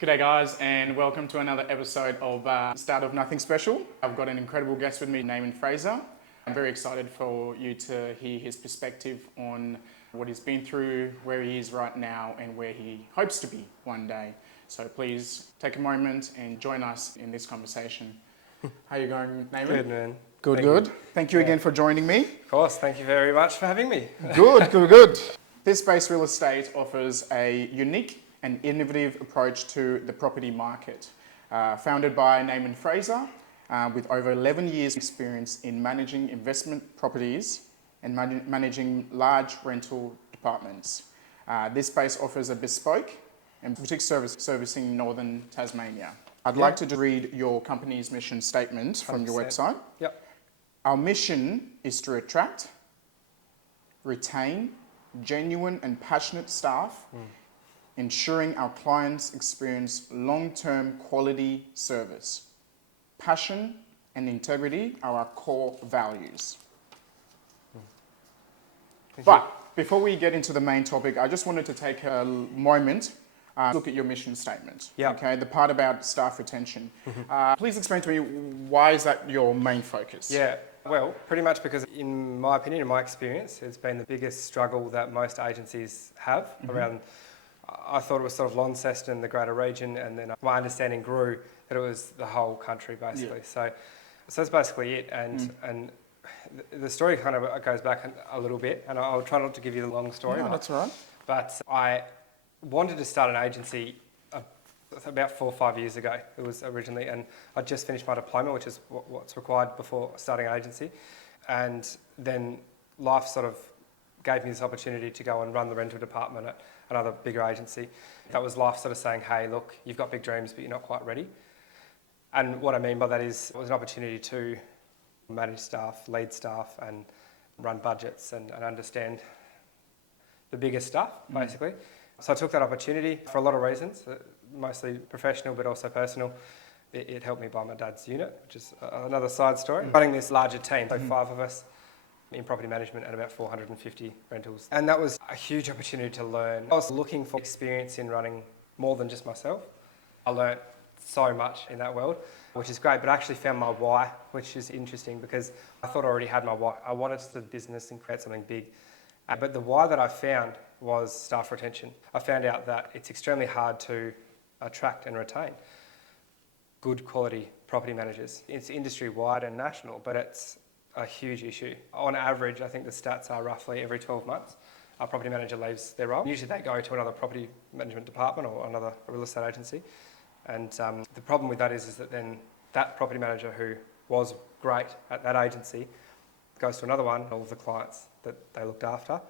G'day guys, and welcome to another episode of Start of Nothing Special. I've got an incredible guest with me, Naaman Fraser. I'm very excited for you to hear his perspective on what he's been through, where he is right now, and where he hopes to be one day. So please take a moment and join us in this conversation. How are you going, Naaman? Good, man. Good. Thank you again for joining me. Of course, thank you very much for having me. Good. This Base Real Estate offers a unique and innovative approach to the property market. Founded by Naaman Fraser, with over 11 years experience in managing investment properties and managing large rental departments. This space offers a bespoke and boutique service servicing northern Tasmania. I'd like to read your company's mission statement from your website. Yep. Our mission is to attract, retain genuine and passionate staff, ensuring our clients experience long-term quality service. Passion and integrity are our core values. But before we get into the main topic, I just wanted to take a moment to look at your mission statement. Yeah. Okay, the part about staff retention. Please explain to me, why is that your main focus? Yeah, well, pretty much because in my opinion, in my experience, it's been the biggest struggle that most agencies have around. I thought it was sort of Launceston and the greater region, and then my understanding grew that it was the whole country basically. So that's basically it. And the story kind of goes back a little bit, and I'll try not to give you the long story. No, that's all right. But I wanted to start an agency about 4 or 5 years ago. It was originally, and I just finished my diploma, which is what's required before starting an agency. And then life sort of gave me this opportunity to go and run the rental department at another bigger agency. That was life sort of saying, hey, look, you've got big dreams, but you're not quite ready. And what I mean by that is it was an opportunity to manage staff, lead staff, and run budgets and understand the bigger stuff, basically. So I took that opportunity for a lot of reasons, mostly professional, but also personal. It helped me buy my dad's unit, which is another side story. Running this larger team, so 5 of us in property management and about 450 rentals. And that was a huge opportunity to learn. I was looking for experience in running more than just myself. I learnt so much in that world, which is great, but I actually found my why, which is interesting because I thought I already had my why. I wanted to start a business and create something big. But the why that I found was staff retention. I found out that it's extremely hard to attract and retain good quality property managers. It's industry-wide and national, but it's a huge issue. On average, I think the stats are roughly every 12 months, a property manager leaves their role. Usually they go to another property management department or another real estate agency. And the problem with that is that then that property manager who was great at that agency goes to another one. All of the clients that they looked after,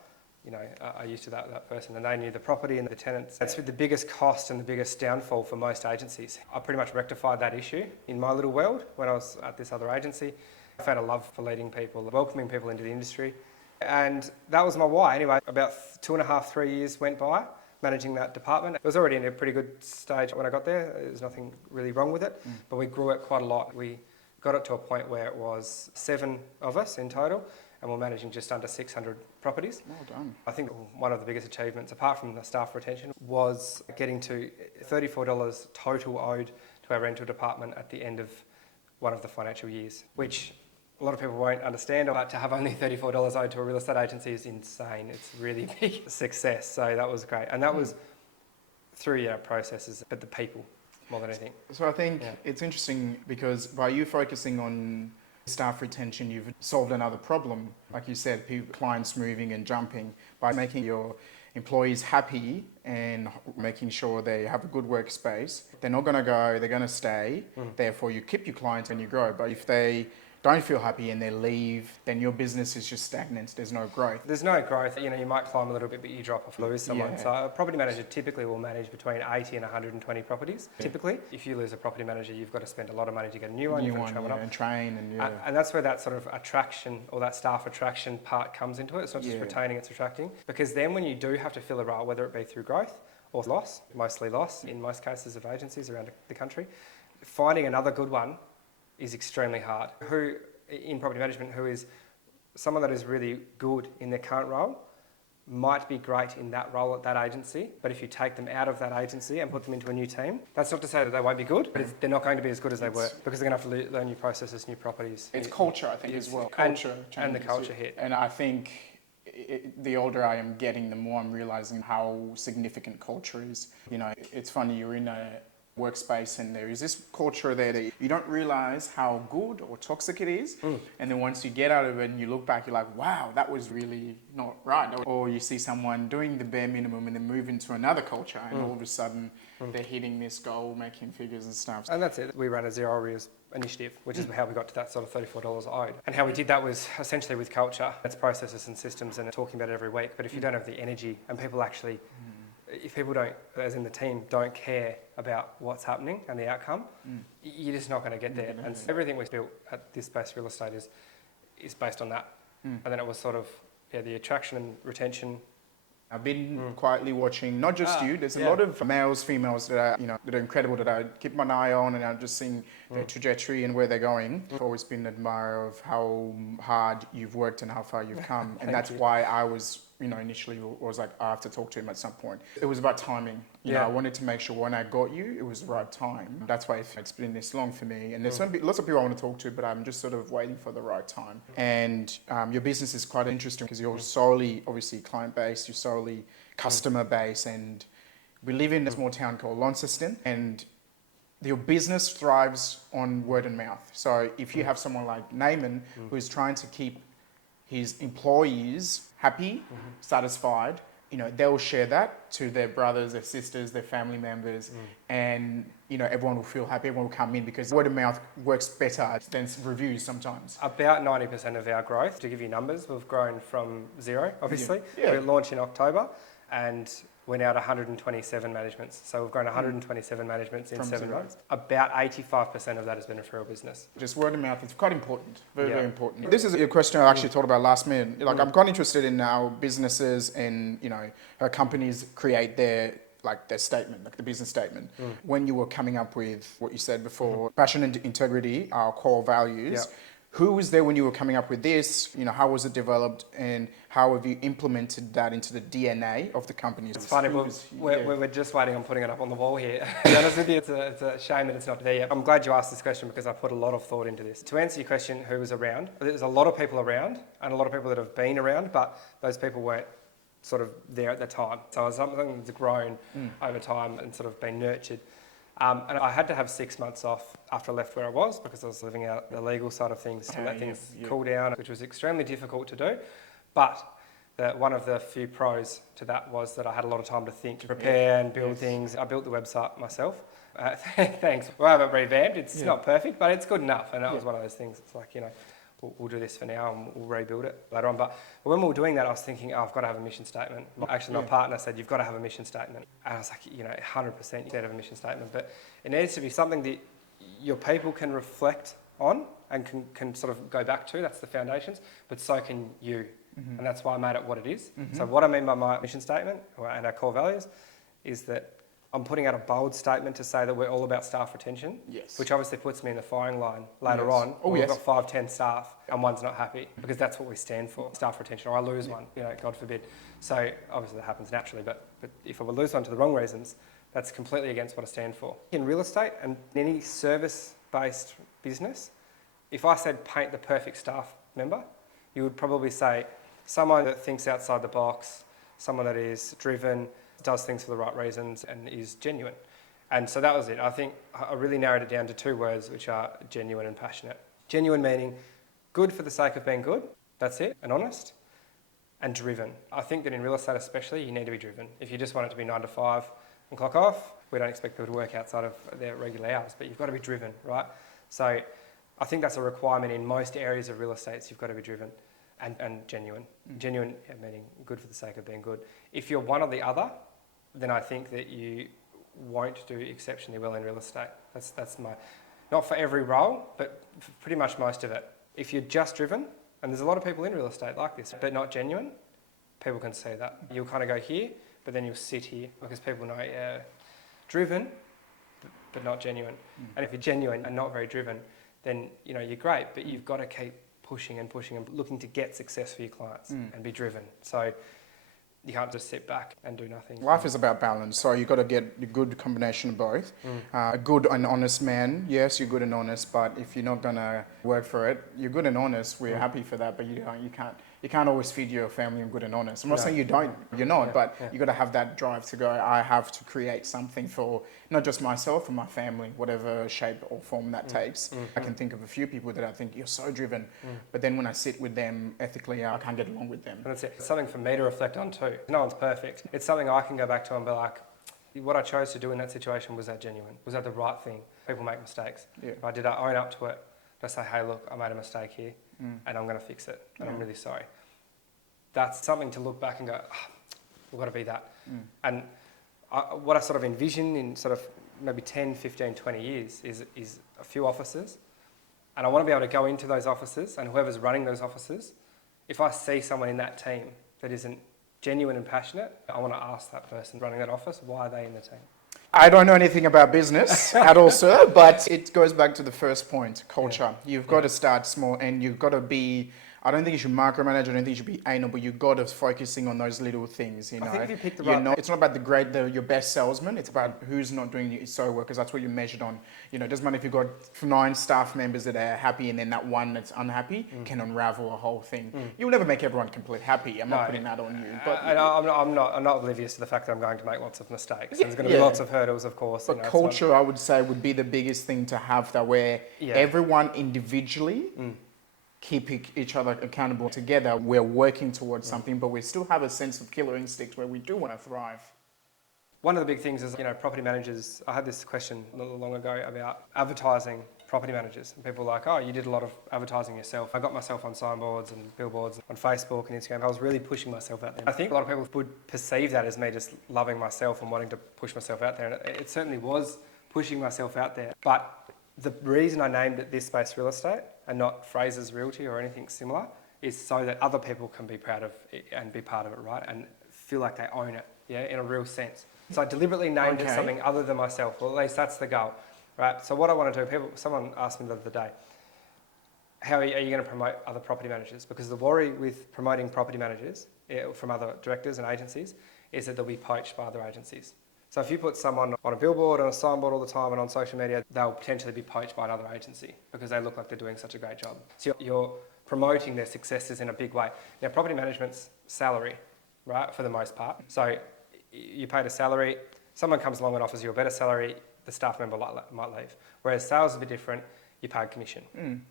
are used to that person, and they knew the property and the tenants. That's the biggest cost and the biggest downfall for most agencies. I pretty much rectified that issue in my little world when I was at this other agency. I found a love for leading people, welcoming people into the industry. And that was my why. Anyway, about 2.5, 3 years went by managing that department. It was already in a pretty good stage when I got there. There was nothing really wrong with it, but we grew it quite a lot. We got it to a point where it was 7 of us in total, and we're managing just under 600 properties. Well done. I think one of the biggest achievements, apart from the staff retention, was getting to $34 total owed to our rental department at the end of one of the financial years, which a lot of people won't understand, but to have only $34 owed to a real estate agency is insane. It's really big success. So that was great. And that was through processes, but the people more than anything. So I think it's interesting because by you focusing on staff retention, you've solved another problem. Like you said, clients moving and jumping. By making your employees happy and making sure they have a good workspace, they're not going to go, they're going to stay. Therefore, you keep your clients and you grow. But if they don't feel happy and they leave, then your business is just stagnant. There's no growth. There's no growth. You might climb a little bit, but you drop off, lose someone. So a property manager typically will manage between 80 and 120 properties. Typically, if you lose a property manager, you've got to spend a lot of money to get a new one. And train and that's where that sort of attraction or that staff attraction part comes into it. It's not just retaining, it's attracting. Because then when you do have to fill a role, whether it be through growth or loss, mostly loss in most cases of agencies around the country, finding another good one is extremely hard. Who in property management who is someone that is really good in their current role might be great in that role at that agency, but if you take them out of that agency and put them into a new team, that's not to say that they won't be good, but they're not going to be as good as they were because they're going to have to learn new processes, new properties. It's culture, I think, as well. Culture and the culture hit. And I think the older I am getting, the more I'm realizing how significant culture is. You know, it's funny, you're in a workspace and there is this culture there that you don't realize how good or toxic it is. And then once you get out of it and you look back, you're like, wow, that was really not right. Or you see someone doing the bare minimum and then move into another culture and all of a sudden they're hitting this goal, making figures and stuff. And that's it. We ran a zero arrears initiative, which is how we got to that sort of $34 owed. And how we did that was essentially with culture. It's processes and systems and talking about it every week. But if you don't have the energy and people actually, if people don't, as in the team, don't care about what's happening and the outcome, you're just not going to get there. And everything we've built at this space real estate is based on that. And then it was sort of, the attraction and retention. I've been quietly watching, not just you, there's a lot of males, females that are, that are incredible, that I keep my eye on and I'm just seeing their trajectory and where they're going. I've always been an admirer of how hard you've worked and how far you've come. And that's why I was, initially was like, I have to talk to him at some point. It was about timing. I wanted to make sure when I got you, it was the right time. That's why it's been this long for me. And there's lots of people I want to talk to, but I'm just sort of waiting for the right time. And your business is quite interesting because you're solely, obviously, client-based, you're solely customer-based. And we live in a small town called Launceston, and your business thrives on word of mouth. So if you have someone like Naaman who is trying to keep his employees happy, satisfied, they'll share that to their brothers, their sisters, their family members, and everyone will feel happy, everyone will come in because word of mouth works better than reviews sometimes. About 90% of our growth, to give you numbers, we've grown from zero, obviously. Yeah. We launched in October and we're now at 127 managements. So we've grown 127 managements in From 7 zero. months. About 85% of that has been a referral business. Just word of mouth is quite important, very important. This is a question I actually thought about last minute. I'm quite interested in how businesses and how companies create their statement, like the business statement. When you were coming up with what you said before, passion and integrity, our core values. Who was there when you were coming up with this? How was it developed, and how have you implemented that into the DNA of the company? It's funny, we're just waiting on putting it up on the wall here. To be honest with you, it's a shame that it's not there yet. I'm glad you asked this question because I put a lot of thought into this. To answer your question, who was around? There's a lot of people around and a lot of people that have been around, but those people weren't sort of there at the time. So it's something that's grown over time and sort of been nurtured. And I had to have 6 months off after I left where I was because I was living out the legal side of things to let things cool down, which was extremely difficult to do. But one of the few pros to that was that I had a lot of time to think, to prepare and build things. I built the website myself. Thanks. Well, I haven't revamped. It's not perfect, but it's good enough. And that was one of those things. It's like, we'll do this for now and we'll rebuild it later on. But when we were doing that, I was thinking, I've got to have a mission statement. Actually, my partner said, you've got to have a mission statement. And I was like, 100% you have a mission statement. But it needs to be something that your people can reflect on and can sort of go back to. That's the foundations. But so can you. And that's why I made it what it is. So what I mean by my mission statement and our core values is that I'm putting out a bold statement to say that we're all about staff retention, which obviously puts me in the firing line later on. We've got 5, 10 staff and one's not happy because that's what we stand for, staff retention, or I lose one, God forbid. So obviously that happens naturally, but if I would lose one to the wrong reasons, that's completely against what I stand for. In real estate and any service-based business, if I said paint the perfect staff member, you would probably say someone that thinks outside the box, someone that is driven, does things for the right reasons and is genuine. And so that was it. I think I really narrowed it down to 2 words, which are genuine and passionate. Genuine meaning good for the sake of being good, that's it, and honest, and driven. I think that in real estate especially, you need to be driven. If you just want it to be 9 to 5 and clock off, we don't expect people to work outside of their regular hours, but you've got to be driven, right? So I think that's a requirement in most areas of real estate, so you've got to be driven and genuine. Genuine meaning good for the sake of being good. If you're one or the other, then I think that you won't do exceptionally well in real estate. That's my, not for every role, but for pretty much most of it. If you're just driven, and there's a lot of people in real estate like this, but not genuine, people can see that. You'll kind of go here, but then you'll sit here because people know driven, but not genuine. And if you're genuine and not very driven, then you're great, but you've got to keep pushing and looking to get success for your clients and be driven. So You can't just sit back and do nothing. Life is about balance, so you've got to get a good combination of both. A good and honest man, yes, you're good and honest, but if you're not gonna work for it, you're good and honest. We're happy for that, but you can't always feed your family and good and honest. I'm not saying you're not, but you got to have that drive to go. I have to create something for not just myself and my family, whatever shape or form that takes. I can think of a few people that I think you're so driven, but then when I sit with them ethically, I can't get along with them. And that's it. It's something for me to reflect on too. No one's perfect. It's something I can go back to and be like, what I chose to do in that situation, was that genuine? Was that the right thing? People make mistakes. Yeah. Did I own up to it? Did I say, hey, look, I made a mistake here and I'm going to fix it and I'm really sorry? That's something to look back and go, we've got to be that. And what I sort of envision in sort of maybe 10, 15, 20 years is a few offices. And I want to be able to go into those offices, and whoever's running those offices, if I see someone in that team that isn't genuine and passionate, I want to ask that person running that office, why are they in the team? I don't know anything about business at all, sir, but it goes back to the first point, culture. You've got to start small, and you've got to be, I don't think you should micromanage, I don't think you should be anal, but you've got to focusing on those little things, you know. I think if you pick the right... It's not about your best salesman, it's about who's not doing it so well, because that's what you're measured on. You know, it doesn't matter if you've got 9 staff members that are happy and then that one that's unhappy can unravel a whole thing. You'll never make everyone completely happy. I'm not putting that on you. But I'm not oblivious to the fact that I'm going to make lots of mistakes. There's going to be lots of hurdles, of course. But culture, I would say, would be the biggest thing to have, that where everyone individually keep each other accountable together. We're working towards something, but we still have a sense of killer instinct where we do want to thrive. One of the big things is, property managers, I had this question not long ago about advertising property managers. And people were like, oh, you did a lot of advertising yourself. I got myself on signboards and billboards on Facebook and Instagram. I was really pushing myself out there. I think a lot of people would perceive that as me just loving myself and wanting to push myself out there. And it certainly was pushing myself out there. But the reason I named it This Space Real Estate and not Fraser's Realty or anything similar is so that other people can be proud of it and be part of it, right? And feel like they own it, in a real sense. So I deliberately named it something other than myself. Well, at least that's the goal, right? So what I want to do, someone asked me the other day, how are you going to promote other property managers? Because the worry with promoting property managers from other directors and agencies is that they'll be poached by other agencies. So if you put someone on a billboard, on a signboard all the time and on social media, they'll potentially be poached by another agency because they look like they're doing such a great job. So you're promoting their successes in a big way. Now, property management's salary, right, for the most part. So you paid a salary, someone comes along and offers you a better salary, the staff member might leave. Whereas sales is a bit different, you pay commission,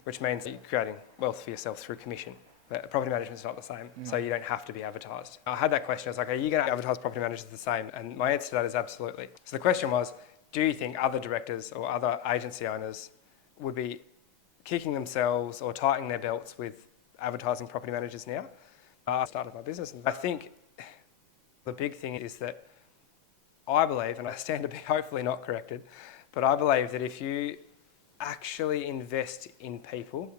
which means you're creating wealth for yourself through commission. But property management's not the same, so you don't have to be advertised. I had that question, I was like, are you going to advertise property managers the same? And my answer to that is absolutely. So the question was, do you think other directors or other agency owners would be kicking themselves or tightening their belts with advertising property managers now? I started my business, and I think the big thing is that I believe, and I stand to be hopefully not corrected, but I believe that if you actually invest in people,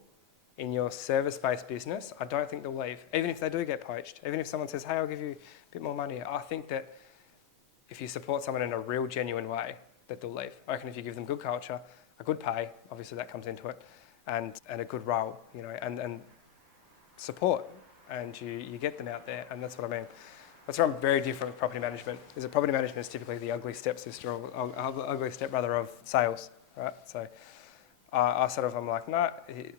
in your service-based business, I don't think they'll leave. Even if they do get poached, even if someone says, hey, I'll give you a bit more money, I think that if you support someone in a real, genuine way, that they'll leave. I reckon if you give them good culture, a good pay, obviously that comes into it, and a good role, and support, and you get them out there, and that's what I mean. That's where I'm very different with property management, is that property management is typically the ugly stepsister or ugly stepbrother of sales, right? So I'm like, no,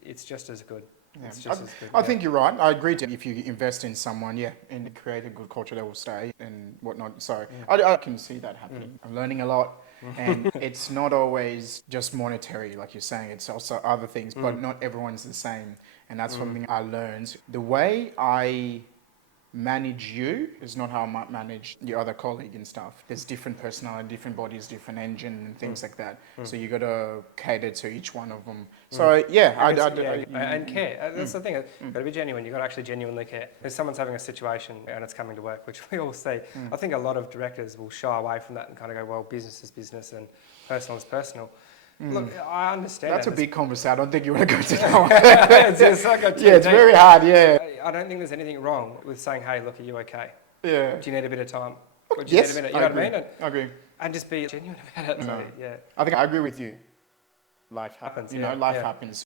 it's just as good. Yeah. It's just as good. I think you're right. I agree if you invest in someone, and create a good culture, they will stay and whatnot. So I can see that happening. I'm learning a lot, and it's not always just monetary, like you're saying. It's also other things, but not everyone's the same. And that's something I learned. The way I manage you is not how I might manage your other colleague and stuff. There's different personality, different bodies, different engine and things like that. So you got to cater to each one of them. So and care. That's the thing. You've got to be genuine. You've got to actually genuinely care. If someone's having a situation and it's coming to work, which we all see, I think a lot of directors will shy away from that and kind of go, well, business is business and personal is personal. Look, I understand. That's a big conversation. I don't think you want to go to that one. it's like it's very hard, I don't think there's anything wrong with saying, hey, look, are you okay? Yeah. Do you need a bit of time? Or do you need a minute? You know what I mean? I agree. And just be genuine about it. No. Yeah. I think I agree with you. Life happens. Life happens.